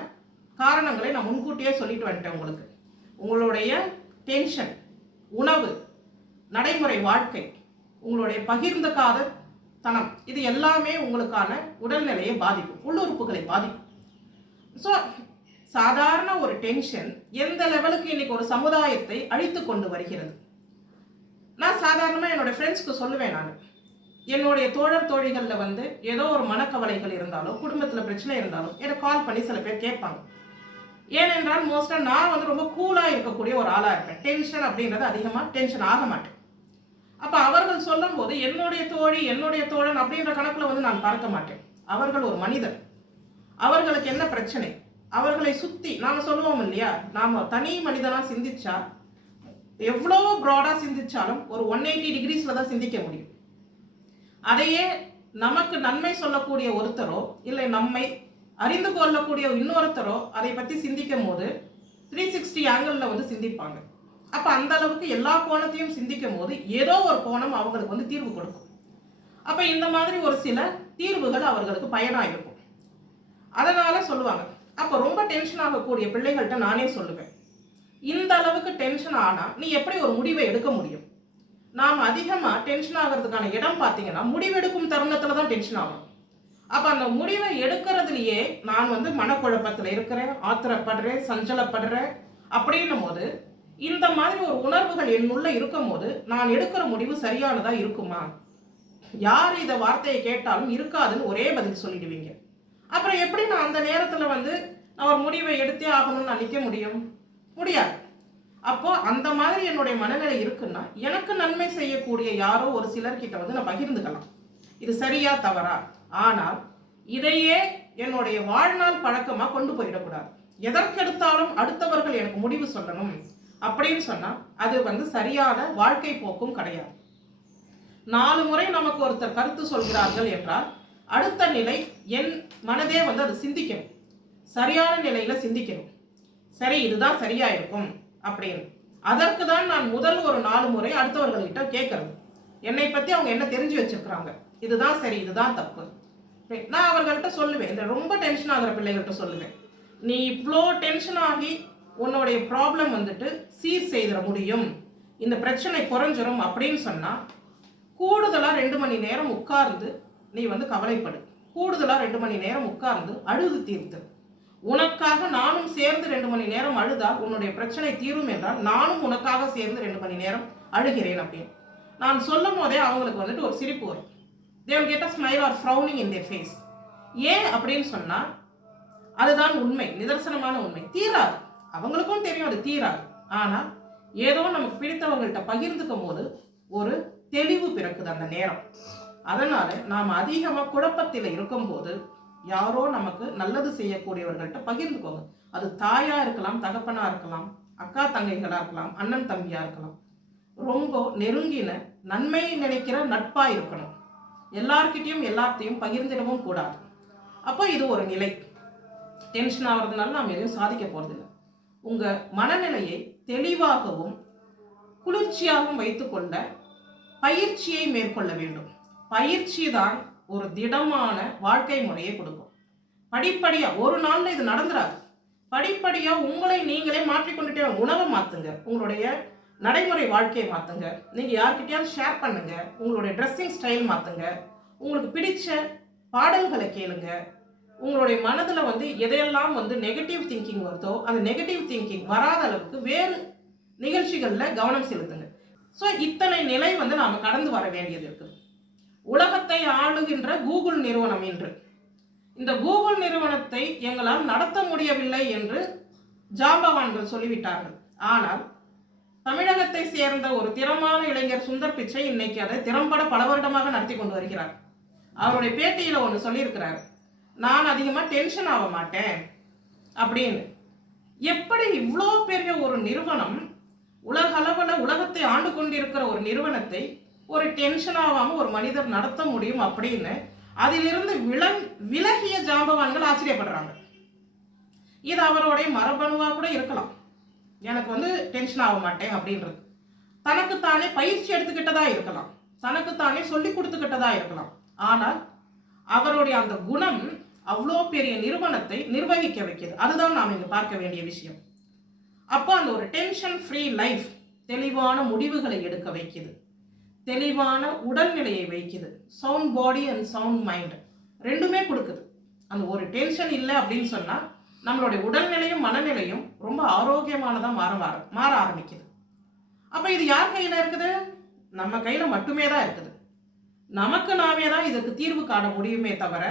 காரணங்களை நான் முன்கூட்டியே சொல்லிட்டு வந்துட்டேன் உங்களுக்கு. உங்களுடைய டென்ஷன், உணவு, நடைமுறை வாழ்க்கை, உங்களுடைய பகிர்ந்துக்காத தனம், இது எல்லாமே உங்களுக்கான உடல்நிலையை பாதிக்கும், உள்ளுறுப்புகளை பாதிக்கும். ஸோ சாதாரண ஒரு டென்ஷன் எந்த லெவலுக்கு இன்னைக்கு ஒரு சமுதாயத்தை அழித்து கொண்டு வருகிறது. நான் சாதாரணமாக என்னோட ஃப்ரெண்ட்ஸ்க்கு சொல்லுவேன், நான் என்னுடைய தோழர் தோழிகளில் வந்து ஏதோ ஒரு மனக்கவலைகள் இருந்தாலும் குடும்பத்தில் பிரச்சனை இருந்தாலும் எனக்கு கால் பண்ணி சில பேர் கேட்பாங்க. ஏனென்றால் மோஸ்ட்டாக நான் வந்து ரொம்ப கூலாக இருக்கக்கூடிய ஒரு ஆளாக இருப்பேன். டென்ஷன் அப்படின்றது அதிகமாக டென்ஷன் ஆக மாட்டேன். அப்போ அவர்கள் சொல்லும் போது என்னுடைய தோழி என்னுடைய தோழன் அப்படின்ற கணக்கில் வந்து நான் பார்க்க மாட்டேன். அவர்கள் ஒரு மனிதர், அவர்களுக்கு என்ன பிரச்சனை, அவர்களை சுற்றி நாம் சொல்லுவோம் இல்லையா, நாம் தனி மனிதனாக சிந்திச்சா எவ்வளோ ப்ராடாக சிந்திச்சாலும் ஒரு 180 டிகிரிஸில் தான் சிந்திக்க முடியும். அதையே நமக்கு நன்மை சொல்லக்கூடிய ஒருத்தரோ இல்லை நம்மை அறிந்து கொள்ளக்கூடிய இன்னொருத்தரோ அதை பற்றி சிந்திக்கும் போது 360 ஆங்கிளில் வந்து சிந்திப்பாங்க. அப்போ அந்த அளவுக்கு எல்லா கோணத்தையும் சிந்திக்கும் போது ஏதோ ஒரு கோணம் அவங்களுக்கு வந்து தீர்வு கொடுக்கும். அப்போ இந்த மாதிரி ஒரு சில தீர்வுகள் அவர்களுக்கு பயனாக இருக்கும். அதனால சொல்லுவாங்க. அப்போ ரொம்ப டென்ஷன் ஆகக்கூடிய பிள்ளைகள்கிட்ட நானே சொல்லுவேன், இந்த அளவுக்கு டென்ஷன் ஆனால் நீ எப்படி ஒரு முடிவை எடுக்க முடியும்? நாம் அதிகமாக டென்ஷன் ஆகிறதுக்கான இடம் பார்த்தீங்கன்னா முடிவெடுக்கும் தருணத்தில் தான் டென்ஷன் ஆகும். அப்போ அந்த முடிவை எடுக்கிறதுலையே நான் வந்து மனக்குழப்பத்தில் இருக்கிறேன், ஆத்திரப்படுறேன், சஞ்சலப்படுறேன் அப்படின்னும் போது இந்த மாதிரி ஒரு உணர்வுகள் என்னுள்ள இருக்கும் போது நான் எடுக்கிற முடிவு சரியானதா இருக்குமா? யார் இதை வார்த்தையை கேட்டாலும் இருக்காதுன்னு ஒரே பதில் சொல்லிடுவீங்க. அப்புறம் எப்படி நான் அந்த நேரத்தில் வந்து நான் ஒரு முடிவை எடுத்தே ஆகணும்னு நான் நிற்க முடியும்? முடியாது. அப்போ அந்த மாதிரி என்னுடைய மனநிலை இருக்குன்னா எனக்கு நன்மை செய்யக்கூடிய யாரோ ஒரு சிலர்கிட்ட வந்து நான் பகிர்ந்துக்கலாம், இது சரியா தவறா. ஆனால் இதையே என்னுடைய வாழ்நாள் பழக்கமாக கொண்டு போயிடக்கூடாது. எதற்கெடுத்தாலும் அடுத்தவர்கள் எனக்கு முடிவு சொல்லணும் அப்படின்னு சொன்னால் அது வந்து சரியான வாழ்க்கை போக்கும் கிடையாது. 4 முறை நமக்கு ஒருத்தர் கருத்து சொல்கிறார்கள் என்றால் அடுத்த நிலை என் மனதே வந்து அது சிந்திக்கணும், சரியான நிலையில் சிந்திக்கணும். சரி, இதுதான் சரியா இருக்கும் அப்படின்னு. அதற்கு தான் நான் முதல் ஒரு 4 முறை அடுத்தவர்கள்கிட்ட கேட்கறது, என்னை பற்றி அவங்க என்ன தெரிஞ்சு வச்சிருக்கிறாங்க, இதுதான் சரி இதுதான் தப்பு. நான் அவர்கள்ட்ட சொல்லுவேன், இந்த ரொம்ப டென்ஷன் ஆகிற பிள்ளைகள்கிட்ட சொல்லுவேன், நீ இவ்வளோ டென்ஷன் ஆகி உன்னுடைய ப்ராப்ளம் வந்துட்டு சீர் செய்திட முடியும், இந்த பிரச்சனை குறைஞ்சிரும் அப்படின்னு சொன்னால் கூடுதலாக 2 மணி நேரம் உட்கார்ந்து நீ வந்து கவலைப்படு, கூடுதலாக 2 மணி நேரம் உட்கார்ந்து அழுது தீர்த்து, உனக்காக நானும் சேர்ந்து 2 மணி நேரம் அழுதால் உன்னுடைய பிரச்சனை தீரும் என்றால் நானும் உனக்காக சேர்ந்து 2 மணி நேரம் அழுகிறேன் அப்படின்னு நான் சொல்லும் போதே அவங்களுக்கு வந்துட்டு ஒரு சிரிப்பு வரும். they will get a smile or frowning in their face. ஏன் அப்படின்னு சொன்னால் அதுதான் உண்மை, நிதர்சனமான உண்மை. தீராது, அவங்களுக்கும் தெரியும் அது தீராது. ஆனால் ஏதோ நமக்கு பிடித்தவங்கள்ட்ட பகிர்ந்துக்கும் போது ஒரு தெளிவு பிறக்குது அந்த நேரம். அதனால நாம் அதிகமாக குழப்பத்தில் இருக்கும்போது யாரோ நமக்கு நல்லது செய்யக்கூடியவர்கள்ட்ட பகிர்ந்துக்கோங்க. அது தாயா இருக்கலாம், தகப்பனா இருக்கலாம், அக்கா தங்கைகளா இருக்கலாம், அண்ணன் தம்பியா இருக்கலாம். ரொம்ப நெருங்கின நன்மை நினைக்கிற நட்பா இருக்கணும். எல்லார்கிட்டையும் எல்லாத்தையும் பகிர்ந்திடவும் கூடாது. அப்போ இது ஒரு நிலை. டென்ஷன் ஆகிறதுனால நாம் எதையும் சாதிக்க போறதில்லை. உங்க மனநிலையை தெளிவாகவும் குளிர்ச்சியாகவும் வைத்துக்கொள்ள பயிற்சியை மேற்கொள்ள வேண்டும். பயிற்சி தான் ஒரு திடமான வாழ்க்கை முறையை கொடுக்கும். படிப்படியா ஒரு நாள்ல இது நடந்துராது. படிப்படியா உங்களை நீங்களே மாற்றிக்கொண்டுட்டே உணவை மாத்துங்க, உங்களுடைய நடைமுறை வாழ்க்கையை மாத்துங்க, நீங்க யார்கிட்டயாவது ஷேர் பண்ணுங்க, உங்களுடைய ட்ரெஸ்ஸிங் ஸ்டைல் மாத்துங்க, உங்களுக்கு பிடிச்ச பாடல்களை கேளுங்க. உங்களுடைய மனதில் வந்து எதையெல்லாம் வந்து நெகட்டிவ் திங்கிங் வருதோ அந்த நெகட்டிவ் திங்கிங் வராத அளவுக்கு வேறு நிகழ்ச்சிகளில் கவனம் செலுத்துங்க. ஸோ இத்தனை நிலை வந்து நாம் கடந்து வர வேண்டியது இருக்குது. உலகத்தை ஆளுகின்ற கூகுள் நிறுவனம் இன்று இந்த கூகுள் நிறுவனத்தை எங்களால் நடத்த முடியவில்லை என்று ஜாம்பவான்கள் சொல்லிவிட்டார்கள். ஆனால் தமிழகத்தை சேர்ந்த ஒரு திறமான இளைஞர் சுந்தர் பிச்சை இன்னைக்கு அதை திறம்பட பல வருடமாக நடத்தி கொண்டு வருகிறார். அவருடைய பேட்டியில் ஒன்று சொல்லியிருக்கிறார், நான் அதிகமாக டென்ஷன் ஆக மாட்டேன் அப்படின்னு. எப்படி இவ்வளோ பெரிய ஒரு நிறுவனம், உலக அளவில் உலகத்தை ஆண்டு கொண்டிருக்கிற ஒரு நிறுவனத்தை ஒரு டென்ஷன் ஆகாமல் ஒரு மனிதர் நடத்த முடியும் அப்படின்னு அதிலிருந்து விலகிய ஜாம்பவான்கள் ஆச்சரியப்படுறாங்க. இது அவருடைய மரபணுவாக கூட இருக்கலாம். எனக்கு வந்து டென்ஷன் ஆக மாட்டேன் அப்படின்றது தனக்குத்தானே பயிற்சி எடுத்துக்கிட்டதா இருக்கலாம், தனக்குத்தானே சொல்லி கொடுத்துக்கிட்டதா இருக்கலாம். ஆனால் அவருடைய அந்த குணம் அவ்வளோ பெரிய நிறுவனத்தை நிர்வகிக்க வைக்கிறது. அதுதான் நாம் இங்கே பார்க்க வேண்டிய விஷயம். அப்போ அந்த ஒரு டென்ஷன் ஃப்ரீ லைஃப் தெளிவான முடிவுகளை எடுக்க வைக்குது. தெளிவான உடல்நிலையை வைக்குது. Sound body and sound mind ரெண்டுமே கொடுக்குது. அந்த ஒரு டென்ஷன் இல்லை அப்படின்னு சொன்னால் நம்மளுடைய உடல்நிலையும் மனநிலையும் ரொம்ப ஆரோக்கியமானதாக மாற ஆரம்பிக்குது. அப்போ இது யார் கையில் இருக்குது? நம்ம கையில் மட்டுமே தான் இருக்குது. நமக்கு நாமே தான் இதுக்கு தீர்வு காண முடியுமே தவிர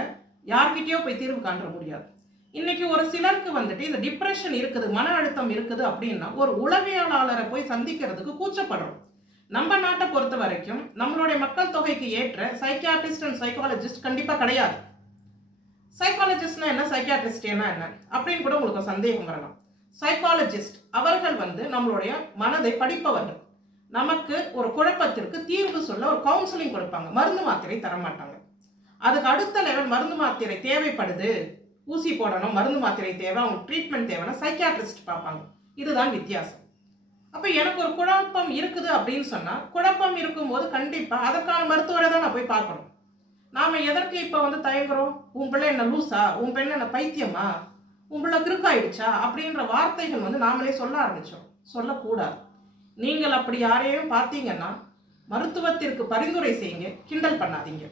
யார்கிட்டயோ போய் தீர்வு காண முடியாது. இன்னைக்கு ஒரு சிலருக்கு வந்துட்டு இந்த டிப்ரெஷன் இருக்குது, மன அழுத்தம் இருக்குது அப்படின்னா ஒரு உளவியலாளரை போய் சந்திக்கிறதுக்கு கூச்சப்படுறோம். நம்ம நாட்டை பொறுத்த வரைக்கும் நம்மளுடைய மக்கள் தொகைக்கு ஏற்ற சைக்கியாட்ரிஸ்ட் அண்ட் சைக்காலஜிஸ்ட் கண்டிப்பாக கிடையாது. சைக்காலஜிஸ்ட்னா என்ன, சைக்கியாட்ரிஸ்ட்னா என்ன அப்படின்னு கூட உங்களுக்கு சந்தேகம் வரலாம். சைக்காலஜிஸ்ட் அவர்கள் நம்மளுடைய மனதை படிப்பவர்கள். நமக்கு ஒரு குழப்பத்திற்கு தீர்வு சொல்ல ஒரு கவுன்சிலிங் கொடுப்பாங்க. மருந்து மாத்திரை தரமாட்டாங்க. அதுக்கு அடுத்த லெவல் மருந்து மாத்திரை தேவைப்படுது, ஊசி போடணும், மருந்து மாத்திரை தேவை, அவங்களுக்கு ட்ரீட்மெண்ட் தேவைன்னா சைக்கியாட்ரிஸ்ட் பார்ப்பாங்க. இதுதான் வித்தியாசம். அப்போ எனக்கு ஒரு குழப்பம் இருக்குது அப்படின்னு சொன்னால், குழப்பம் இருக்கும்போது கண்டிப்பாக அதற்கான மருத்துவரை தான் நான் போய் பார்க்கணும். நாம் எதற்கு இப்போ தயங்குறோம்? உன் பிள்ளை என்ன லூசா, உன் பெண்ணை என்ன பைத்தியமா, உன் பிள்ளை கிறுக்காயிடுச்சா அப்படின்ற வார்த்தைகள் நாமளே சொல்ல ஆரம்பிச்சோம். சொல்லக்கூடாது. நீங்கள் அப்படி யாரையும் பார்த்தீங்கன்னா மருத்துவத்திற்கு பரிந்துரை செய்யுங்க, கிண்டல் பண்ணாதீங்க.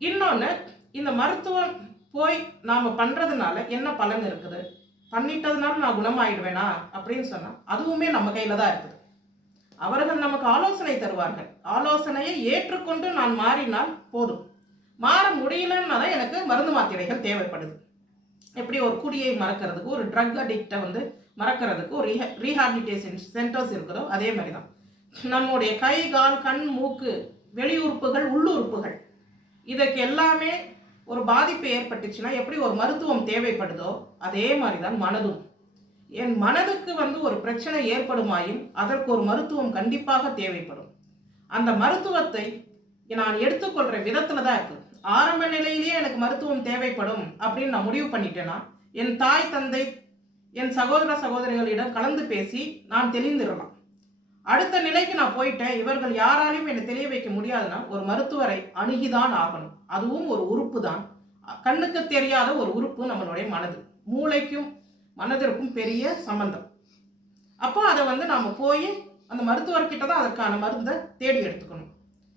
இன்னொன்று, இந்த மருத்துவம் போய் நாம் பண்ணுறதுனால என்ன பலன் இருக்குது, பண்ணிட்டதுனால நான் குணமாயிடுவேனா அப்படின்னு சொன்னால் அதுவுமே நம்ம கையில் தான் இருக்குது. அவர்கள் நமக்கு ஆலோசனை தருவார்கள். ஆலோசனையை ஏற்றுக்கொண்டு நான் மாறினால் போதும். மாற முடியலன்னா தான் எனக்கு மருந்து மாத்திரைகள் தேவைப்படுது. எப்படி ஒரு குடியை மறக்கிறதுக்கு, ஒரு ட்ரக் அடிக்டை மறக்கிறதுக்கு ஒரு ரீஹாபிலிட்டேஷன் சென்டர்ஸ் இருக்குதோ அதே மாதிரி தான் நம்முடைய கை, கால், கண், மூக்கு, வெளி உறுப்புகள், உள்ளுறுப்புகள் இதற்கு எல்லாமே ஒரு பாதிப்பு ஏற்பட்டுச்சுன்னா எப்படி ஒரு மருத்துவம் தேவைப்படுதோ அதே மாதிரி தான் மனதும். என் மனதுக்கு ஒரு பிரச்சனை ஏற்படுமாயின் அதற்கு ஒரு மருத்துவம் கண்டிப்பாக தேவைப்படும். அந்த மருத்துவத்தை நான் எடுத்துக்கொள்கிற விதத்தில் தான் இருக்குது. ஆரம்ப நிலையிலேயே எனக்கு மருத்துவம் தேவைப்படும் அப்படின்னு நான் முடிவு பண்ணிட்டேன்னா என் தாய், தந்தை, என் சகோதர சகோதரிகளிடம் கலந்து பேசி நான் தெளிந்துடலாம். அடுத்த நிலைக்கு நான் போயிட்டேன், இவர்கள் யாராலையும் என்னை தெளிய வைக்க முடியாதுன்னா ஒரு மருத்துவரை அணுகிதான் ஆகணும். அதுவும் ஒரு உறுப்பு தான், கண்ணுக்கு தெரியாத ஒரு உறுப்பு நம்மளுடைய மனது. மூளைக்கும் மனதிற்கும் பெரிய சம்பந்தம். அப்போ அதை நாம் போய் அந்த மருத்துவர்கிட்ட தான் அதற்கான மருந்தை தேடி எடுத்துக்கணும்.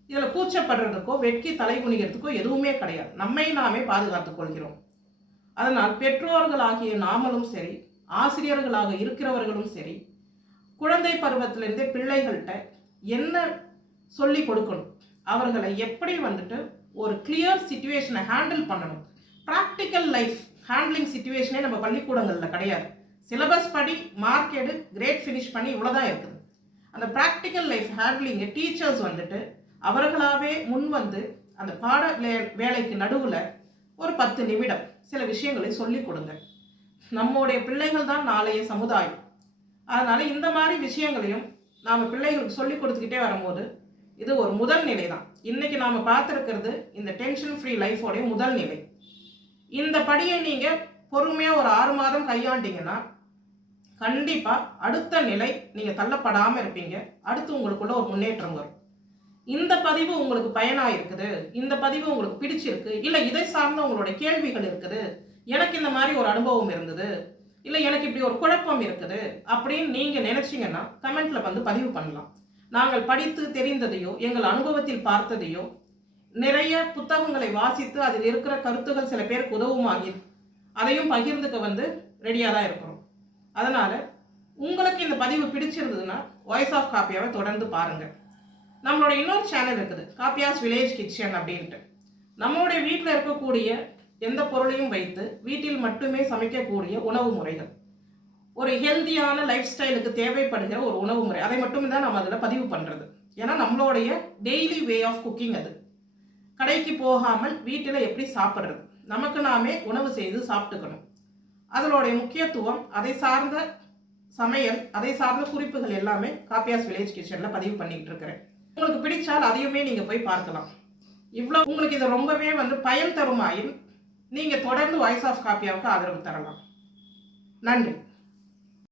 இதில் கூச்சப்படுறதுக்கோ வெட்கி தலை குனிகிறதுக்கோ எதுவுமே கிடையாது. நம்மை நாமே பாதுகாத்துக் கொள்கிறோம். அதனால் பெற்றோர்களாகிய நாமளும் சரி, ஆசிரியர்களாக இருக்கிறவர்களும் சரி, குழந்தை பருவத்திலிருந்தே பிள்ளைகள்கிட்ட என்ன சொல்லி கொடுக்கணும், அவர்களை எப்படி ஒரு கிளியர் சிச்சுவேஷனை ஹேண்டில் பண்ணணும். ப்ராக்டிக்கல் லைஃப் ஹேண்ட்லிங் சிச்சுவேஷனே நம்ம பள்ளிக்கூடங்களில் கிடையாது. சிலபஸ் படி, மார்க் எடு, கிரேட் ஃபினிஷ் பண்ணி இவ்வளோதான் இருக்குது. அந்த ப்ராக்டிக்கல் லைஃப் ஹேண்ட்லிங்கு டீச்சர்ஸ் அவர்களாகவே முன் அந்த பாட வேலைக்கு நடுவில் ஒரு 10 நிமிடம் சில விஷயங்களை சொல்லிக் கொடுங்க. நம்முடைய பிள்ளைகள் தான் நாளைய சமுதாயம். அதனால் இந்த மாதிரி விஷயங்களையும் நாம் பிள்ளைகளுக்கு சொல்லி கொடுத்துக்கிட்டே வரும்போது இது ஒரு முதல் நிலை தான். இன்றைக்கி நாம் பார்த்துருக்கிறது இந்த டென்ஷன் ஃப்ரீ லைஃபோடைய முதல் நிலை. இந்த படியை நீங்கள் பொறுமையாக ஒரு 6 மாதம் கையாண்டிங்கன்னா கண்டிப்பாக அடுத்த நிலை நீங்கள் தள்ளப்படாமல் இருப்பீங்க. அடுத்து உங்களுக்குள்ள ஒரு முன்னேற்றம் வரும். இந்த பதிவு உங்களுக்கு பயனாக இருக்குது, இந்த பதிவு உங்களுக்கு பிடிச்சிருக்கு, இல்லை இதை சார்ந்த உங்களுடைய கேள்விகள் இருக்குது, எனக்கு இந்த மாதிரி ஒரு அனுபவம் இருந்தது, இல்லை எனக்கு இப்படி ஒரு குழப்பம் இருக்குது அப்படின்னு நீங்கள் நினச்சிங்கன்னா கமெண்ட்டில் பதிவு பண்ணலாம். நாங்கள் படித்து தெரிந்ததையோ எங்கள் அனுபவத்தில் பார்த்ததையோ நிறைய புத்தகங்களை வாசித்து அதில் இருக்கிற கருத்துகள் சில பேருக்கு உதவுமாகி அதையும் பகிர்ந்துக்க ரெடியாக தான் இருக்கிறோம். அதனால் உங்களுக்கு இந்த பதிவு பிடிச்சிருந்ததுன்னா வாய்ஸ் ஆஃப் காப்பியாவை தொடர்ந்து பாருங்கள். நம்மளோட இன்னொரு சேனல் இருக்குது, காப்பியாஸ் வில்லேஜ் கிச்சன் அப்படின்ட்டு. நம்மளுடைய வீட்டில் இருக்கக்கூடிய எந்த பொருளையும் வைத்து வீட்டில் மட்டுமே சமைக்கக்கூடிய உணவு முறைகள், ஒரு ஹெல்த்தியான லைஃப் ஸ்டைலுக்கு தேவைப்படுகிற ஒரு உணவு முறை, அதை மட்டுமே தான் நம்ம அதில் பதிவு பண்ணுறது. ஏன்னா நம்மளுடைய டெய்லி வே ஆஃப் குக்கிங் அது. கடைக்கு போகாமல் வீட்டில் எப்படி சாப்பிட்றது, நமக்கு நாமே உணவு செய்து சாப்பிட்டுக்கணும். அதனுடைய முக்கியத்துவம், அதை சார்ந்த சமையல், அதை சார்ந்த குறிப்புகள் எல்லாமே காப்பியாஸ் வில்லேஜ் கிச்சனில் பதிவு பண்ணிக்கிட்டு இருக்கிறேன். உங்களுக்கு பிடிச்சால் அதையுமே நீங்கள் போய் பார்க்கலாம். இவ்வளோ உங்களுக்கு இது ரொம்பவே பயன் தருமாயின் நீங்கள் தொடர்ந்து வாய்ஸ் ஆஃப் காப்பியாவுக்கு ஆதரவு தரலாம். நன்றி.